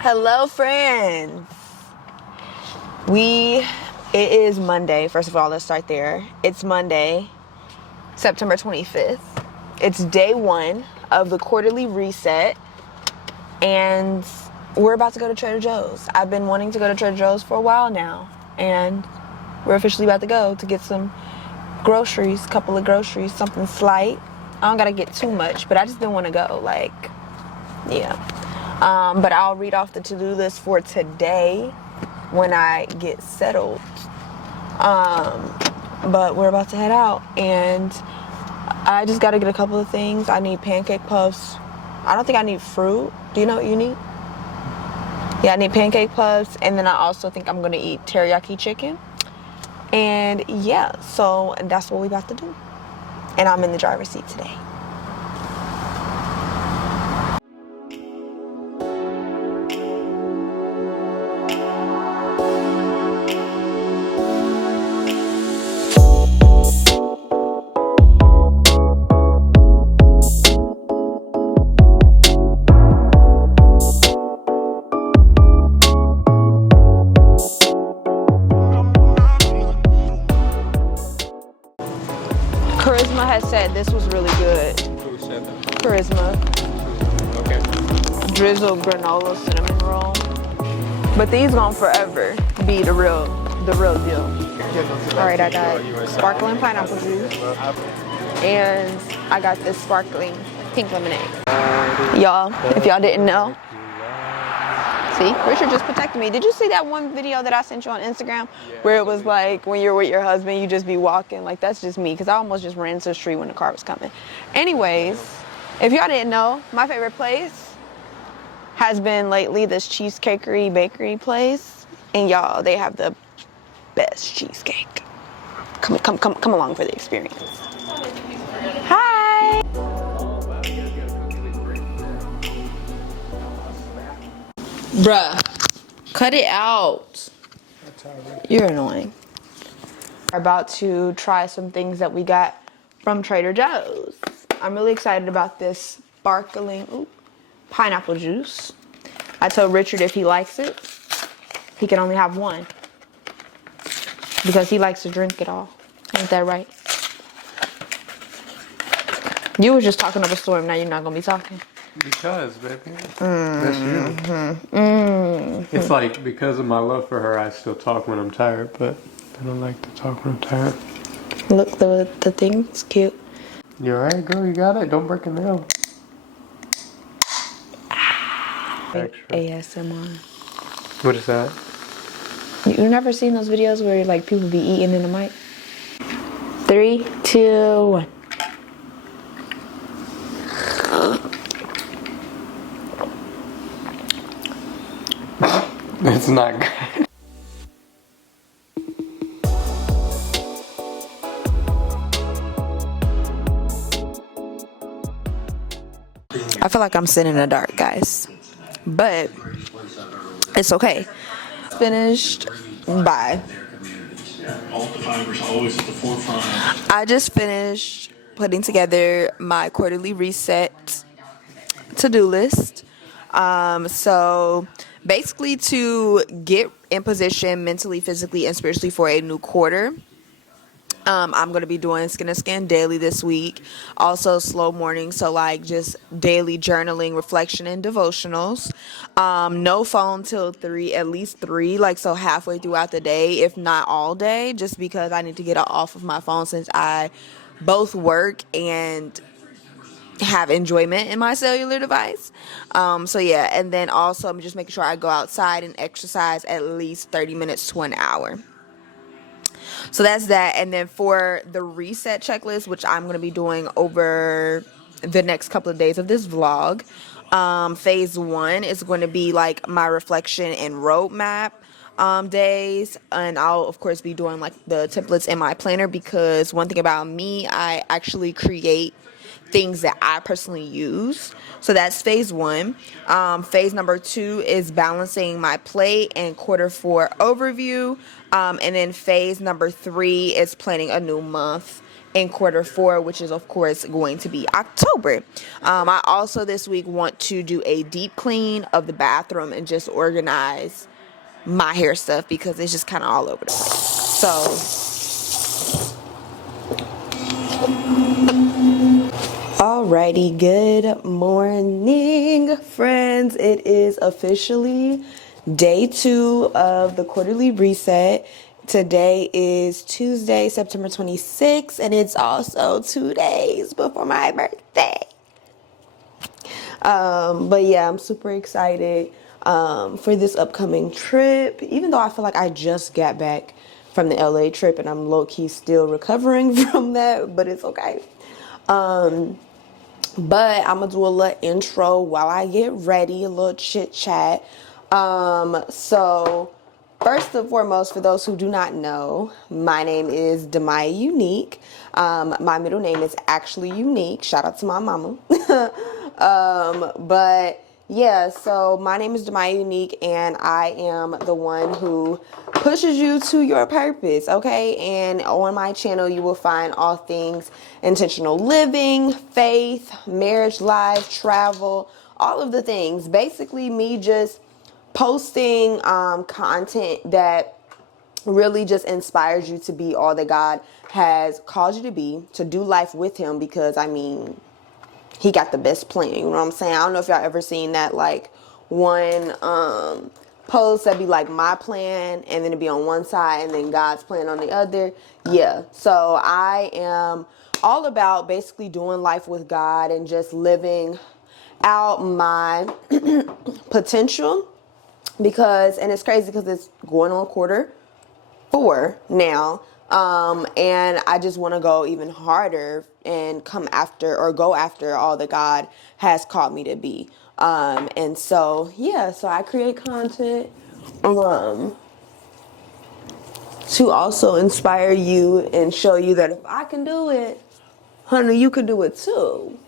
Hello, friends. It is Monday. First of all, let's start there. It's Monday, September 25th. It's day one of the quarterly reset, and we're about to go to Trader Joe's. I've been wanting to go to Trader Joe's for a while now, and we're officially about to go to get some groceries, couple of groceries, something slight. I don't gotta get too much, but I just didn't want to go, yeah. But I'll read off the to-do list for today when I get settled. But we're about to head out, and I just gotta get a couple of things. I need pancake puffs. I don't think I need fruit. Do you know what you need? Yeah, I need pancake puffs, and then I also think I'm gonna eat teriyaki chicken. And yeah, so that's what we about to do. And I'm in the driver's seat today. Charisma has said this was really good. Who said that? Charisma. Okay. Drizzle granola cinnamon roll. But these gon' forever be the real deal. Alright, I got sparkling pineapple juice. And I got this sparkling pink lemonade. Y'all, if y'all didn't know. See, Richard just protected me. Did you see that one video that I sent you on Instagram where it was like when you're with your husband, you just be walking? Like, that's just me, because I almost just ran to the street when the car was coming. Anyways, if y'all didn't know, my favorite place has been lately this cheesecakery bakery place. And y'all, they have the best cheesecake. Come along for the experience. Hi! Bruh, cut it out. You're annoying. We're about to try some things that we got from Trader Joe's. I'm really excited about this sparkling pineapple juice. I told Richard if he likes it, he can only have one. Because he likes to drink it all. Ain't that right? You were just talking up a storm, now you're not gonna be talking. Because, baby, that's you. It's like, because of my love for her, I still talk when I'm tired, but I don't like to talk when I'm tired. Look, the thing's cute. You alright, girl? You got it? Don't break a nail. ASMR. What is that? You never seen those videos where like people be eating in the mic? 3, 2, 1. It's not good. I feel like I'm sitting in the dark, guys. But it's okay. Finished. Bye. I just finished putting together my quarterly reset to-do list. So basically to get in position mentally, physically, and spiritually for a new quarter. I'm going to be doing skin to skin daily this week. Also slow morning. So like just daily journaling, reflection, and devotionals. No phone till 3, at least 3. Like so halfway throughout the day, if not all day, just because I need to get off of my phone since I both work and have enjoyment in my cellular device. So yeah, and then also I'm just making sure I go outside and exercise at least 30 minutes to an hour. So that's that. And then for the reset checklist, which I'm going to be doing over the next couple of days of this vlog, phase 1 is going to be like my reflection and roadmap days, and I'll of course be doing like the templates in my planner, because one thing about me, I actually create things that I personally use. So that's phase 1. Phase number 2 is balancing my plate and quarter 4 overview. And then phase number 3 is planning a new month in quarter four, which is of course going to be October. I also this week want to do a deep clean of the bathroom and just organize my hair stuff because it's just kind of all over the place. So alrighty, good morning, friends. It is officially day 2 of the quarterly reset. Today is Tuesday, September 26th, and it's also 2 days before my birthday. But yeah, I'm super excited for this upcoming trip, even though I feel like I just got back from the LA trip and I'm low-key still recovering from that, but it's okay. But I'm gonna do a little intro while I get ready, a little chit chat. So first and foremost, for those who do not know, my name is Demaya Unique. My middle name is actually Unique. Shout out to my mama. But yeah, so my name is Demaya Unique, and I am the one who pushes you to your purpose, okay? And on my channel, you will find all things intentional living, faith, marriage life, travel, all of the things. Basically, me just posting content that really just inspires you to be all that God has called you to be, to do life with Him, because I mean, He got the best plan, you know what I'm saying? I don't know if y'all ever seen that, like, one post that be like my plan, and then it'd be on one side and then God's plan on the other. Yeah, so I am all about basically doing life with God and just living out my potential, because, and it's crazy because it's going on quarter 4 now. And I just want to go even harder and come after, or go after, all that God has called me to be. And so, yeah, so I create content, to also inspire you and show you that if I can do it, honey, you can do it too.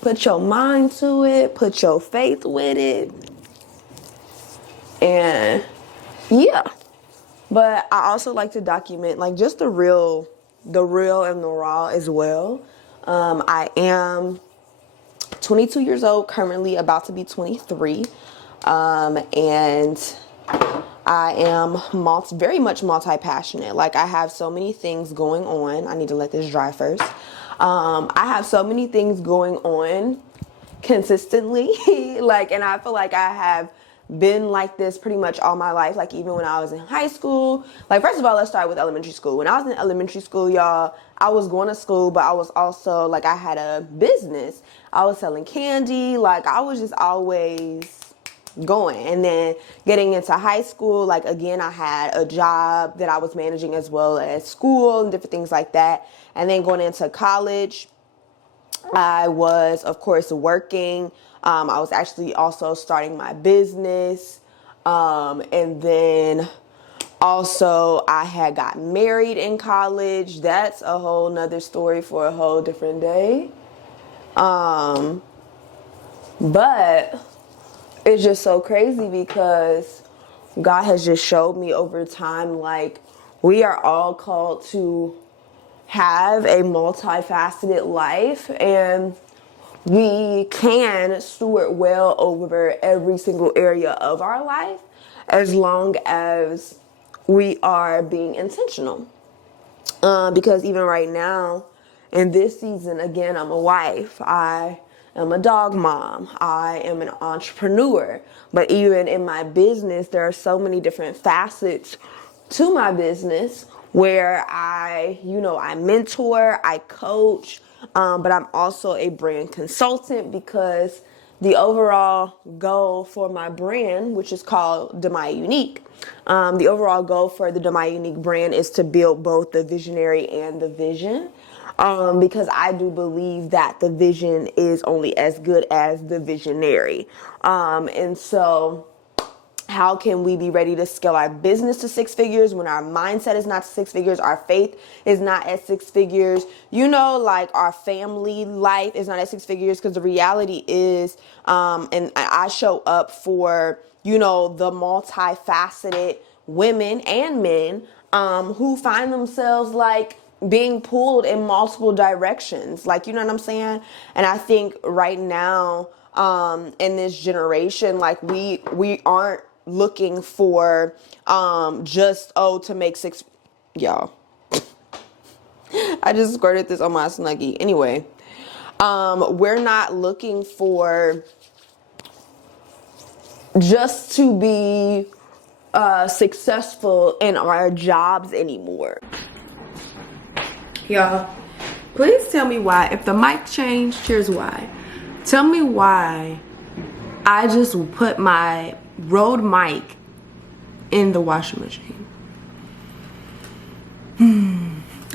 Put your mind to it, put your faith with it. And yeah. But I also like to document, like, just the real and the raw as well. I am 22 years old, currently about to be 23. And I am very much multi-passionate. Like, I have so many things going on. I need to let this dry first. I have so many things going on consistently. Like, and I feel like I have been like this pretty much all my life. Like, even when I was in high school, like, first of all, let's start with elementary school. When I was in elementary school, y'all, I was going to school, but I was also, like, I had a business. I was selling candy. Like, I was just always going. And then getting into high school, like, again, I had a job that I was managing as well as school and different things like that. And then going into college, I was, of course, working. I was actually also starting my business. And then also I had got married in college. That's a whole nother story for a whole different day. But it's just so crazy because God has just showed me over time, like, we are all called to have a multifaceted life, and we can steward well over every single area of our life as long as we are being intentional. Because even right now, in this season, again, I'm a wife, I am a dog mom, I am an entrepreneur. But even in my business, there are so many different facets to my business where I mentor, I coach, but I'm also a brand consultant, because the overall goal for my brand, which is called Demaya Unique, the overall goal for the Demaya Unique brand is to build both the visionary and the vision. Because I do believe that the vision is only as good as the visionary. And so how can we be ready to scale our business to 6 figures when our mindset is not 6 figures, our faith is not at 6 figures, like our family life is not at 6 figures? Because the reality is, and I show up for, the multifaceted women and men who find themselves like being pulled in multiple directions. Like, you know what I'm saying? And I think right now, in this generation, like we aren't looking for just to make six. Y'all, I just squirted this on my Snuggie. Anyway, we're not looking for just to be successful in our jobs anymore. Y'all, please tell me why. If the mic changed, here's why. Tell me why I just put my Rode mic in the washing machine.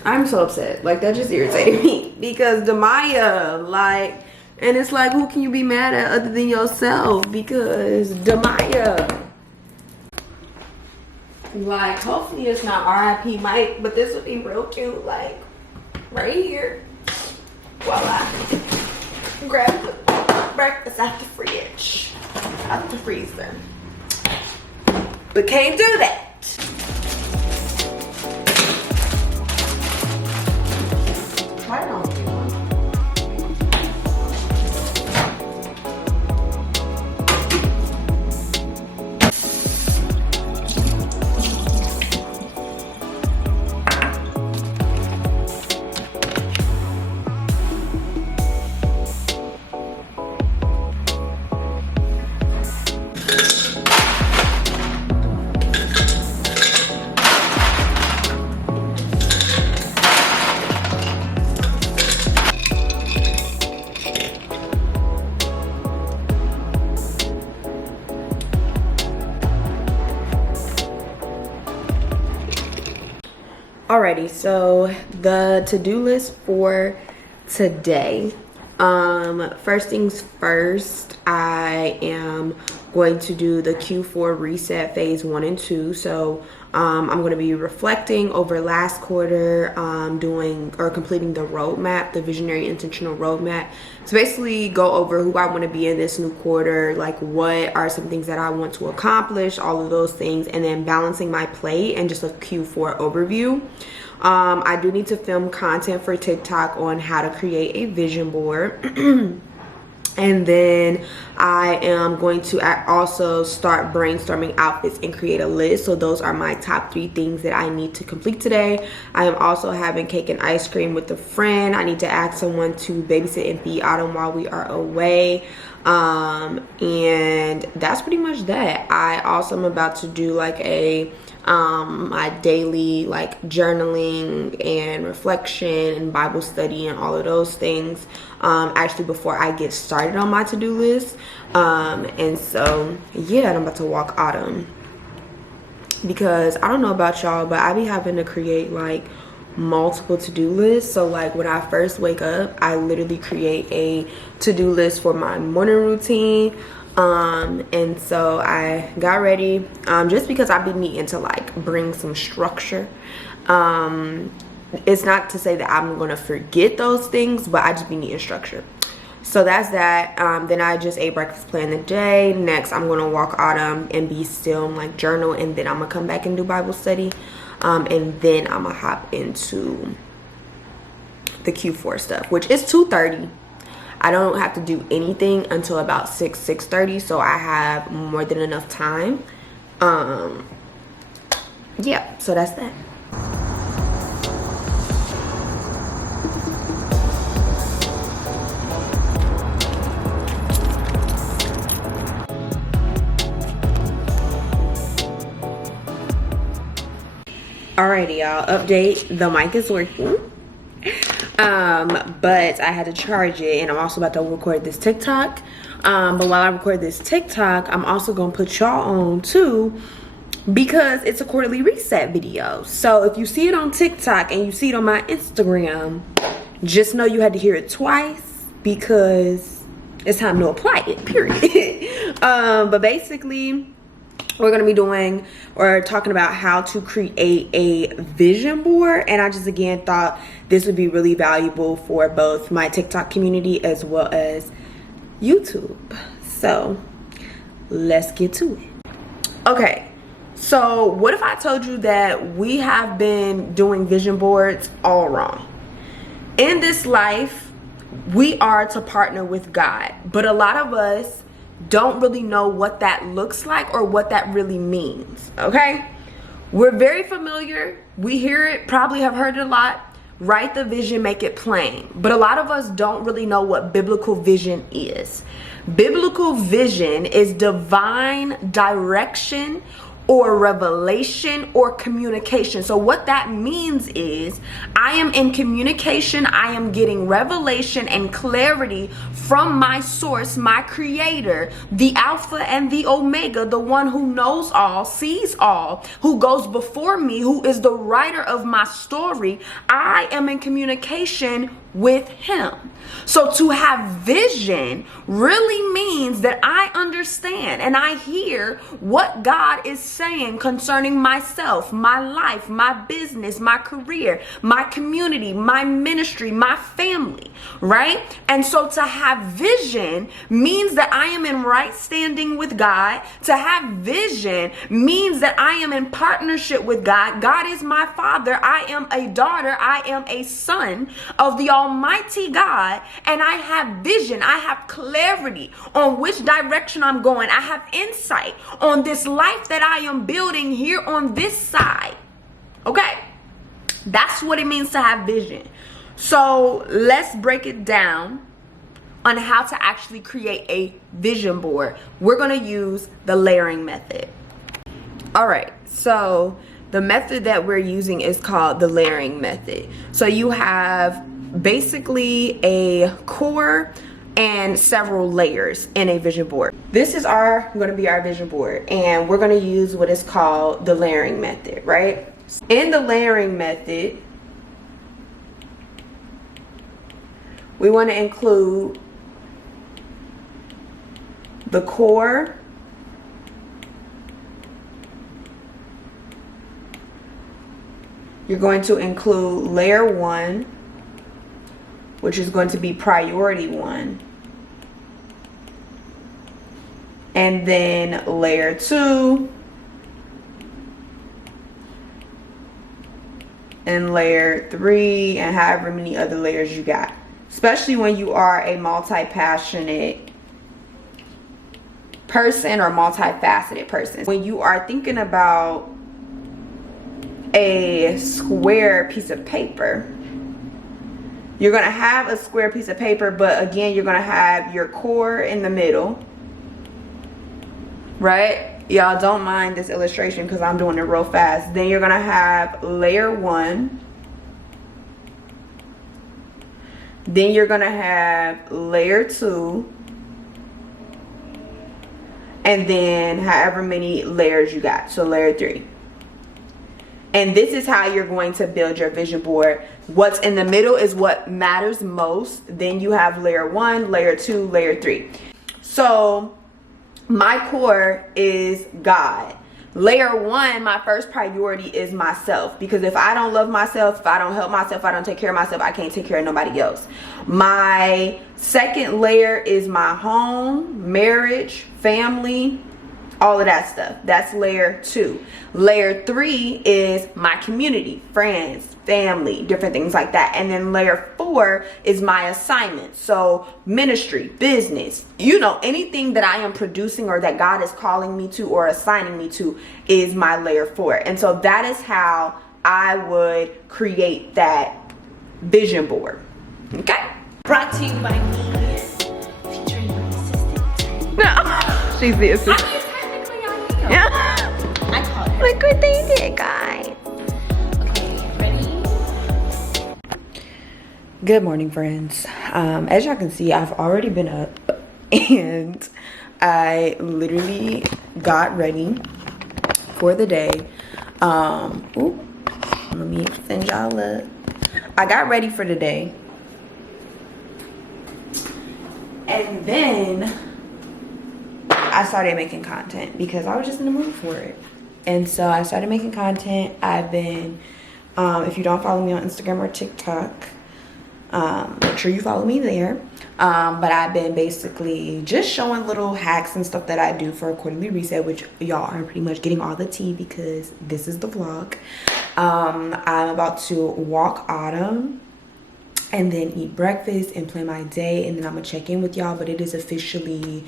I'm so upset. Like, that just irritated me. Because Demaya, like, and it's like, who can you be mad at other than yourself? Because Demaya. Like, hopefully it's not RIP Mike, but this would be real cute. Like, right here. Voila. Grab the breakfast out the fridge. Out the freezer. But can't do that. Why don't you? Alrighty, so the to-do list for today. First things first, I am going to do the Q4 reset phase 1 and 2. So I'm going to be reflecting over last quarter, doing or completing the roadmap, the visionary intentional roadmap. So basically go over who I want to be in this new quarter, like what are some things that I want to accomplish, all of those things, and then balancing my plate and just a Q4 overview. I do need to film content for TikTok on how to create a vision board. And then I am going to also start brainstorming outfits and create a list. So those are my top 3 things that I need to complete today. I am also having cake and ice cream with a friend. I need to ask someone to babysit and feed Autumn while we are away. And that's pretty much that. I also am about to do like a my daily like journaling and reflection and Bible study and all of those things actually before I get started on my to-do list. And so yeah, I'm about to walk Autumn because I don't know about y'all, but I be having to create like multiple to-do lists. So like when I first wake up, I literally create a to-do list for my morning routine. And so I got ready just because I've been needing to like bring some structure. It's not to say that I'm gonna forget those things, but I just be needing structure. So that's that. Then I just ate breakfast, plan the day. Next I'm gonna walk Autumn and be still and like journal, and then I'm gonna come back and do Bible study, and then I'm gonna hop into the Q4 stuff, which is 2:30. I don't have to do anything until about 6:30, so I have more than enough time. Yeah, so that's that. Alrighty, y'all, update. The mic is working. But I had to charge it, and I'm also about to record this TikTok. But while I record this TikTok, I'm also gonna put y'all on too, because it's a quarterly reset video. So if you see it on TikTok and you see it on my Instagram, just know you had to hear it twice because it's time to apply it, period. But basically we're gonna be doing or talking about how to create a vision board, and I just again thought this would be really valuable for both my TikTok community as well as YouTube. So let's get to it. Okay, So what if I told you that we have been doing vision boards all wrong? In this life, we are to partner with God, but a lot of us don't really know what that looks like or what that really means, okay? We're very familiar. We hear it, probably have heard it a lot. Write the vision, make it plain. But a lot of us don't really know what biblical vision is. Biblical vision is divine direction or revelation or communication. So what that means is I am in communication, I am getting revelation and clarity from my source, my creator, the Alpha and the Omega, the one who knows all, sees all, who goes before me, who is the writer of my story. I am in communication with him. So to have vision really means that I understand and I hear what God is saying concerning myself, my life, my business, my career, my community, my ministry, my family, right? And so to have vision means that I am in right standing with God. To have vision means that I am in partnership with God. God is my father. I am a daughter. I am a son of the Almighty God, and I have vision. I have clarity on which direction I'm going. I have insight on this life that I am building here on this side. Okay? That's what it means to have vision. So let's break it down on how to actually create a vision board. We're going to use the layering method. All right, so the method that we're using is called the layering method. So you have basically a core and several layers in a vision board. This is going to be our vision board, and we're going to use what is called the layering method, right? In the layering method, we want to include the core, you're going to include layer 1, which is going to be priority 1, and then layer 2, and layer 3, and however many other layers you got. Especially when you are a multi-passionate person or multifaceted person. When you are thinking about a square piece of paper, you're going to have a square piece of paper, but again, you're going to have your core in the middle, right? Y'all don't mind this illustration because I'm doing it real fast. Then you're going to have layer 1. Then you're going to have layer 2. And then however many layers you got, so layer 3. And this is how you're going to build your vision board. What's in the middle is what matters most. Then you have layer 1, layer 2, layer 3. So my core is God. Layer 1, my first priority is myself, because if I don't love myself, if I don't help myself, if I don't take care of myself, I can't take care of nobody else. My second layer is my home, marriage, family, all of that stuff. That's layer 2. Layer 3 is my community, friends, family, different things like that. And then layer 4 is my assignment. So ministry, business, you know, anything that I am producing or that God is calling me to or assigning me to is my layer 4. And so that is how I would create that vision board. Okay? Brought to you by me, featuring my assistant. No, she's the assistant. I mean, technically I am. Yeah. I called her. Look what they did, guys. Okay, ready? Good morning, friends. As y'all can see, I've already been up and I literally got ready for the day. Let me send y'all up. I got ready for the day. And then I started making content because I was just in the mood for it. And so I started making content. I've been, if you don't follow me on Instagram or TikTok, Make sure you follow me there. But I've been basically just showing little hacks and stuff that I do for a quarterly reset, which y'all are pretty much getting all the tea because this is the vlog. I'm about to walk Autumn and then eat breakfast and plan my day, and then I'm gonna check in with y'all. But it is officially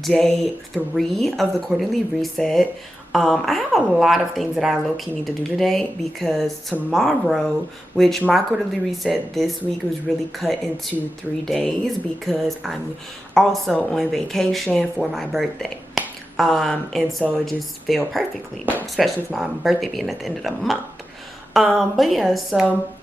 day 3 of the quarterly reset. I have a lot of things that I low-key need to do today because tomorrow, which my quarterly reset this week was really cut into 3 days because I'm also on vacation for my birthday. And so it just fell perfectly, especially with my birthday being at the end of the month. But yeah, so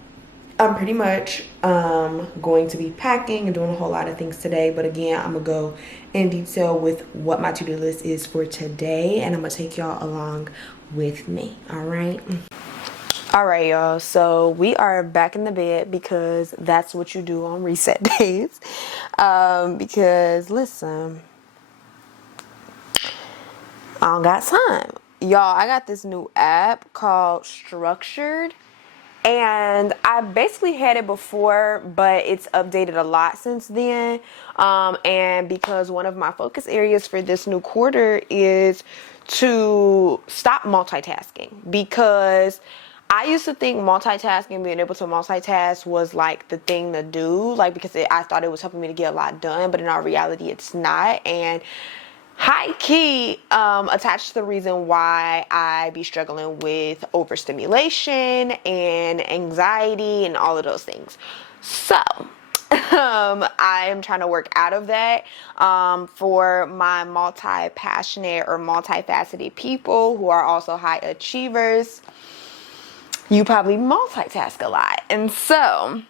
I'm pretty much going to be packing and doing a whole lot of things today. But again, I'm gonna go in detail with what my to-do list is for today, and I'm gonna take y'all along with me. All right, y'all, so we are back in the bed because that's what you do on reset days. Because listen, I don't got time, y'all. I got this new app called Structured, and I basically had it before, but it's updated a lot since then. And because one of my focus areas for this new quarter is to stop multitasking, because I used to think multitasking, being able to multitask, was like the thing to do, like because I thought it was helping me to get a lot done, but in our reality it's not. And high key attached to the reason why I be struggling with overstimulation and anxiety and all of those things. So I am trying to work out of that. For my multi-passionate or multifaceted people who are also high achievers, you probably multitask a lot. And so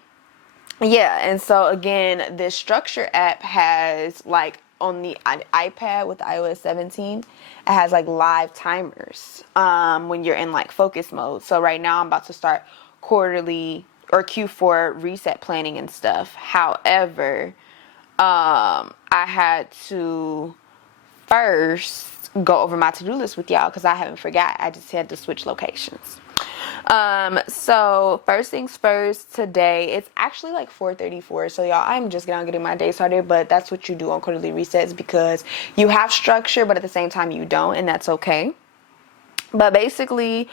yeah, and so again, this Structure app has, like, on the iPad with iOS 17, it has like live timers when you're in like focus mode. So right now I'm about to start quarterly or Q4 reset planning and stuff. However, I had to first go over my to-do list with y'all because I haven't forgot. I just had to switch locations. So first things first, today it's actually like 4:34, so y'all, I'm just getting my day started, but that's what you do on quarterly resets because you have structure, but at the same time you don't, and that's okay. But basically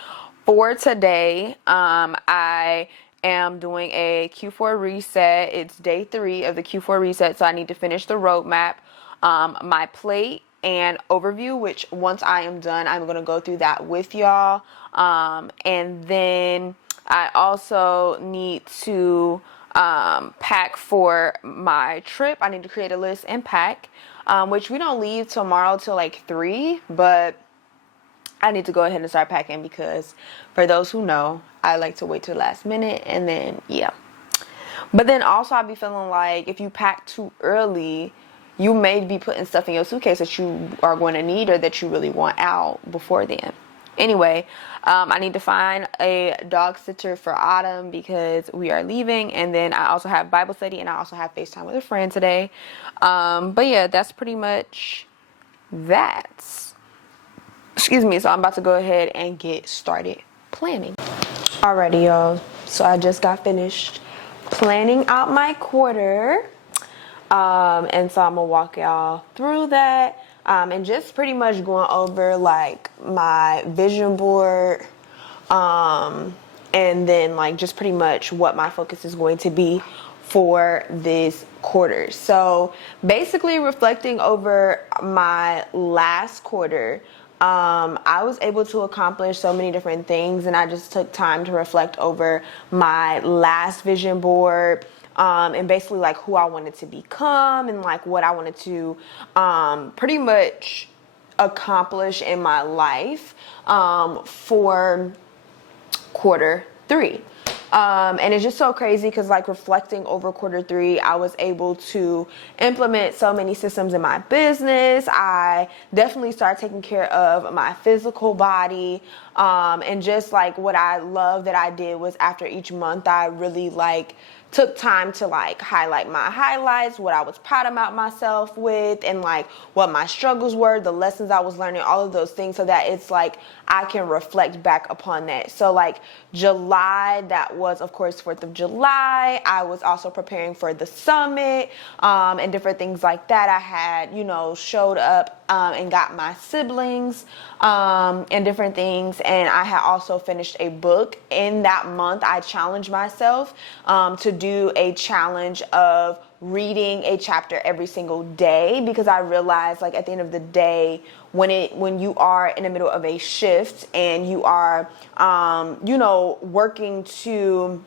for today, I am doing a Q4 reset. It's day 3 of the Q4 reset, so I need to finish the roadmap, my plate, and overview, which once I am done, I'm going to go through that with y'all. And then I also need to pack for my trip. I need to create a list and pack, which we don't leave tomorrow till like 3, but I need to go ahead and start packing because for those who know, I like to wait till the last minute, and then yeah. But then also I'll be feeling like if you pack too early, you may be putting stuff in your suitcase that you are going to need or that you really want out before then. Anyway, I need to find a dog sitter for Autumn because we are leaving. And then I also have Bible study, and I also have FaceTime with a friend today. But yeah, that's pretty much that. Excuse me. So I'm about to go ahead and get started planning. Alrighty, y'all. So I just got finished planning out my quarter. And so I'm gonna walk y'all through that, and just pretty much going over like my vision board, and then like just pretty much what my focus is going to be for this quarter. So basically reflecting over my last quarter, I was able to accomplish so many different things, and I just took time to reflect over my last vision board, and basically like who I wanted to become and like what I wanted to pretty much accomplish in my life for quarter 3. And it's just so crazy because like reflecting over quarter 3, I was able to implement so many systems in my business. I definitely started taking care of my physical body, and just like what I love that I did was after each month I really like took time to like highlight my highlights, what I was proud about myself with, and like what my struggles were, the lessons I was learning, all of those things, so that it's like I can reflect back upon that. So like July, that was of course 4th of July. I was also preparing for the summit and different things like that. I had, you know, showed up and got my siblings and different things. And I had also finished a book. In that month, I challenged myself to do a challenge of reading a chapter every single day, because I realized like at the end of the day, when you are in the middle of a shift and you are you know, working to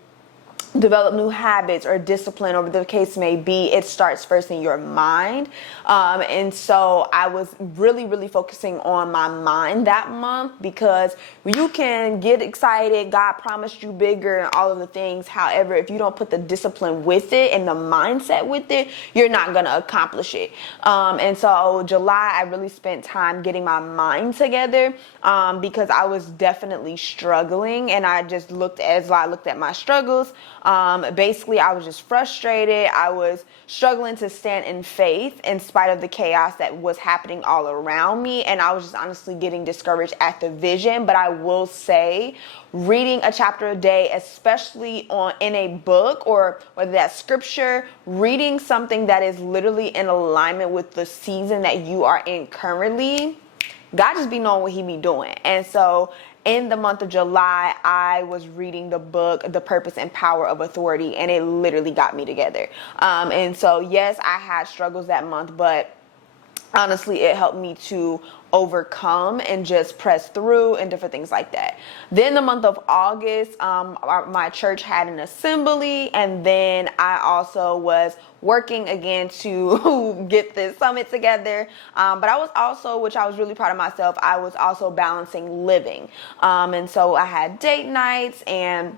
develop new habits or discipline, or whatever the case may be, it starts first in your mind. And so I was really focusing on my mind that month, because you can get excited, God promised you bigger and all of the things. However, if you don't put the discipline with it and the mindset with it, you're not going to accomplish it. And so July, I really spent time getting my mind together because I was definitely struggling, and I just looked at my struggles. Basically, I was just frustrated. I was struggling to stand in faith in spite of the chaos that was happening all around me. And I was just honestly getting discouraged at the vision. But I will say, reading a chapter a day, especially in a book, or whether that's scripture, reading something that is literally in alignment with the season that you are in currently, God just be knowing what he be doing. And so in the month of July, I was reading the book, The Purpose and Power of Authority, and it literally got me together. And so, yes, I had struggles that month, but honestly, it helped me to overcome and just press through and different things like that. Then the month of August, my church had an assembly, and then I also was working again to get this summit together. But I was also, which I was really proud of myself, I was also balancing living. And so I had date nights, and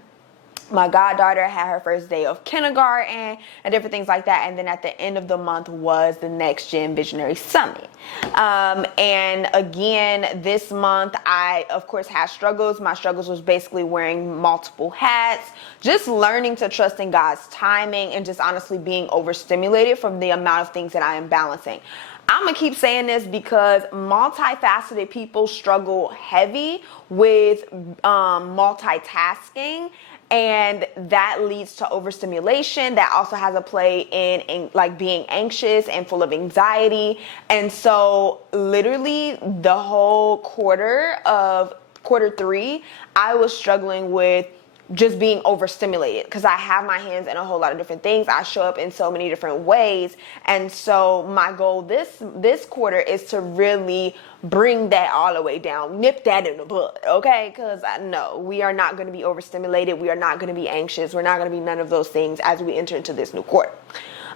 my goddaughter had her first day of kindergarten and different things like that. And then at the end of the month was the Next Gen Visionary Summit. And again, this month, I, of course, had struggles. My struggles was basically wearing multiple hats, just learning to trust in God's timing, and just honestly being overstimulated from the amount of things that I am balancing. I'm going to keep saying this because multifaceted people struggle heavy with multitasking. And that leads to overstimulation. That also has a play in like being anxious and full of anxiety. And so literally the whole quarter 3, I was struggling with just being overstimulated, because I have my hands in a whole lot of different things. I show up in so many different ways. And so my goal this quarter is to really bring that all the way down, nip that in the bud, okay? Because I know we are not going to be overstimulated. We are not going to be anxious. We're not going to be none of those things as we enter into this new quarter.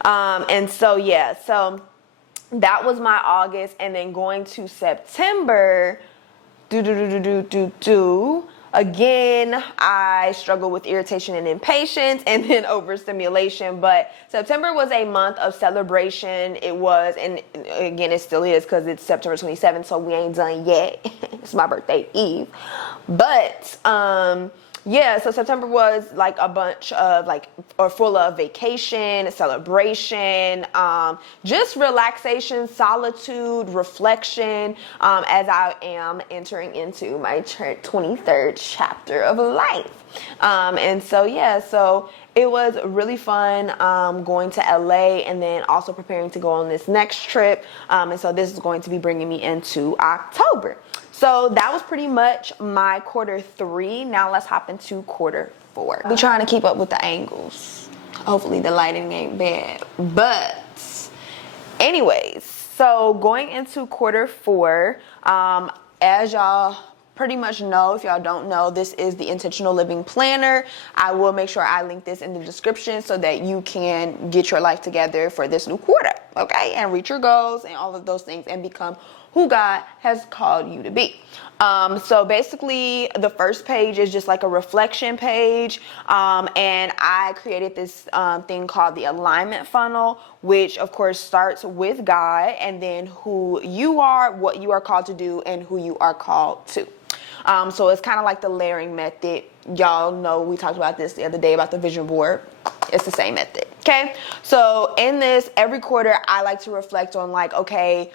And so, yeah, so that was my August. And then going to September, again, I struggle with irritation and impatience, and then overstimulation. But September was a month of celebration. It was, and again, it still is, because it's September 27th, so we ain't done yet. It's my birthday eve. But yeah, so September was like a bunch of full of vacation, celebration, just relaxation, solitude, reflection, as I am entering into my 23rd chapter of life. And so, yeah, so it was really fun going to LA, and then also preparing to go on this next trip. And so this is going to be bringing me into October. So that was pretty much my quarter 3. Now let's hop into quarter 4. I'll be trying to keep up with the angles. Hopefully the lighting ain't bad. But anyways, so going into quarter 4, as y'all pretty much know, if y'all don't know, this is the Intentional Living Planner. I will make sure I link this in the description so that you can get your life together for this new quarter, okay? And reach your goals and all of those things, and become who God has called you to be. So basically, the first page is just like a reflection page. And I created this thing called the alignment funnel, which of course starts with God, and then who you are, what you are called to do, and who you are called to. So it's kind of like the layering method Y'all know we talked about this the other day about the vision board. It's the same method. Okay. So in this, every quarter, I like to reflect on like, okay,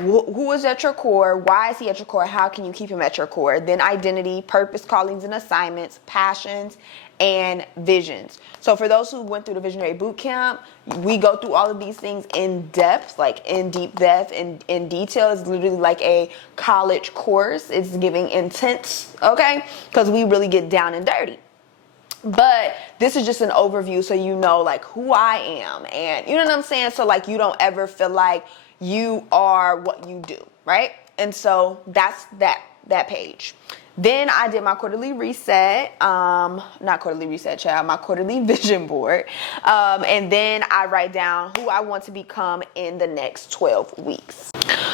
who is at your core? Why is he at your core? How can you keep him at your core? Then identity, purpose, callings, and assignments, passions, and visions. So for those who went through the Visionary Bootcamp, we go through all of these things in depth, like in deep depth and in detail. It's literally like a college course. It's giving intense, okay? Because we really get down and dirty. But this is just an overview so you know like who I am, and you know what I'm saying? So like you don't ever feel like you are what you do, right? And so that's that page. Then I did my quarterly reset, not quarterly reset, child, my quarterly vision board. And then I write down who I want to become in the next 12 weeks.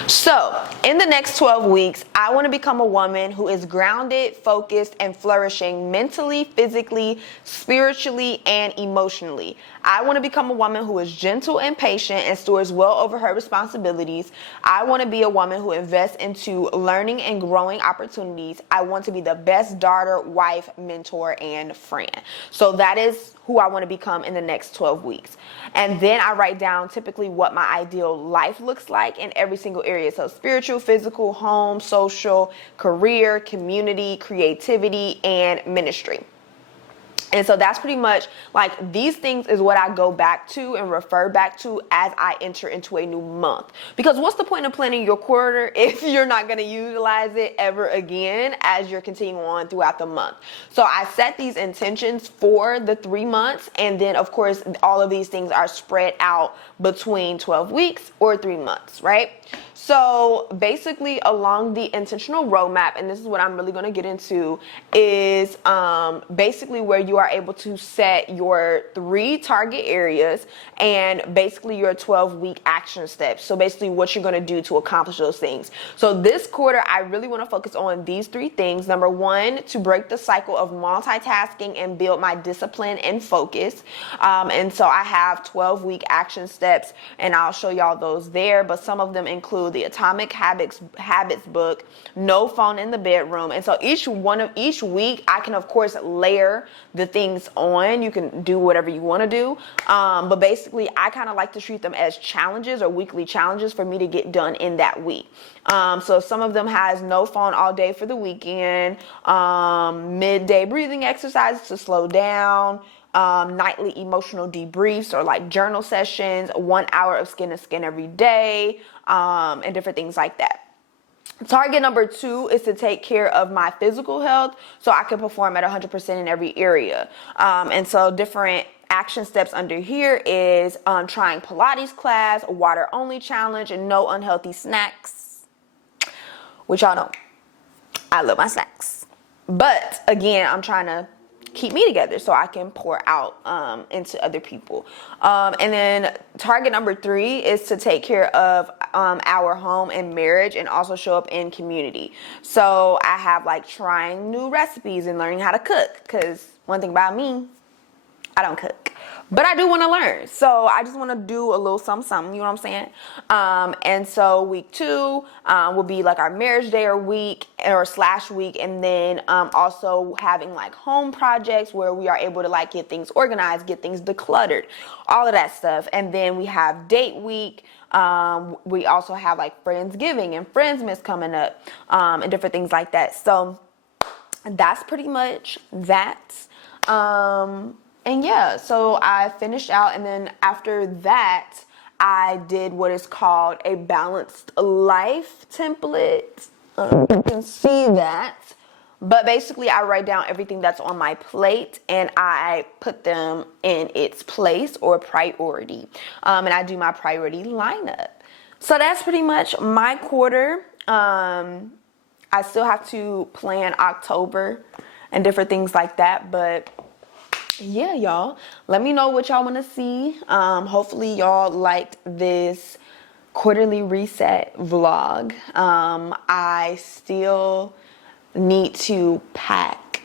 So in the next 12 weeks, I want to become a woman who is grounded, focused, and flourishing mentally, physically, spiritually, and emotionally. I want to become a woman who is gentle and patient and stewars well over her responsibilities. I want to be a woman who invests into learning and growing opportunities. I want to be the best daughter, wife, mentor, and friend. So that is who I want to become in the next 12 weeks. And then I write down typically what my ideal life looks like in every single area. So spiritual, physical, home, social, career, community, creativity, and ministry. And so that's pretty much like these things is what I go back to and refer back to as I enter into a new month. Because what's the point of planning your quarter if you're not going to utilize it ever again as you're continuing on throughout the month? So I set these intentions for the 3 months. And then, of course, all of these things are spread out between 12 weeks or 3 months, right? So basically along the intentional roadmap, and this is what I'm really going to get into, is basically where you are able to set your 3 target areas and basically your 12-week action steps. So basically what you're going to do to accomplish those things. So this quarter, I really want to focus on these 3 things. Number 1, to break the cycle of multitasking and build my discipline and focus. And so I have 12-week action steps, and I'll show y'all those there. But some of them include the Atomic Habits book, no phone in the bedroom. And so each week I can of course layer the things on. You can do whatever you want to do. But basically I kind of like to treat them as challenges or weekly challenges for me to get done in that week. So some of them has no phone all day for the weekend, midday breathing exercises to slow down, nightly emotional debriefs or like journal sessions, 1 hour of skin to skin every day, and different things like that. Target number 2 is to take care of my physical health so I can perform at 100% in every area. And so different action steps under here is trying Pilates class, water only challenge, and no unhealthy snacks, which y'all know I love my snacks. But again, I'm trying to keep me together so I can pour out into other people. And then target number 3 is to take care of our home and marriage and also show up in community. So I have like trying new recipes and learning how to cook, because one thing about me, I don't cook, but I do want to learn. So I just want to do a little something, you know what I'm saying? And so week 2 will be like our marriage day or week or / week. And then also having like home projects where we are able to like get things organized, get things decluttered, all of that stuff. And then we have date week. We also have like Friendsgiving and Friendsmas coming up, and different things like that. So that's pretty much that. And yeah, so I finished out, and then after that, I did what is called a balanced life template. You can see that. But basically, I write down everything that's on my plate, and I put them in its place or priority. And I do my priority lineup. So that's pretty much my quarter. I still have to plan October and different things like that, but yeah, y'all, let me know what y'all want to see. Hopefully y'all liked this quarterly reset vlog. I still need to pack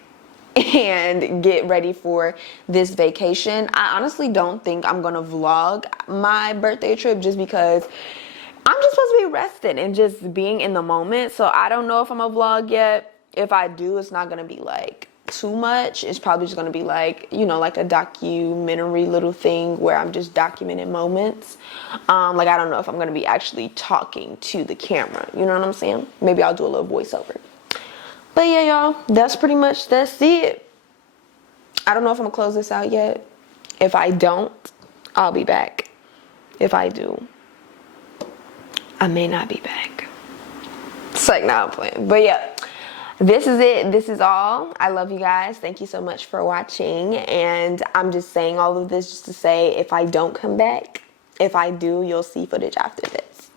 and get ready for this vacation. I honestly don't think I'm gonna vlog my birthday trip just because I'm just supposed to be resting and just being in the moment. So I don't know if I'm gonna vlog yet. If I do, it's not gonna be like too much. It's probably just gonna be like, you know, like a documentary little thing where I'm just documenting moments. Like, I don't know if I'm gonna be actually talking to the camera. You know what I'm saying? Maybe I'll do a little voiceover. But yeah, y'all, that's it. I don't know if I'm gonna close this out yet. If I don't, I'll be back. If I do, I may not be back. It's like, nah, I'm playing. But yeah, this is it. This is all. I love you guys. Thank you so much for watching. And I'm just saying all of this just to say, if I don't come back, if I do, you'll see footage after this.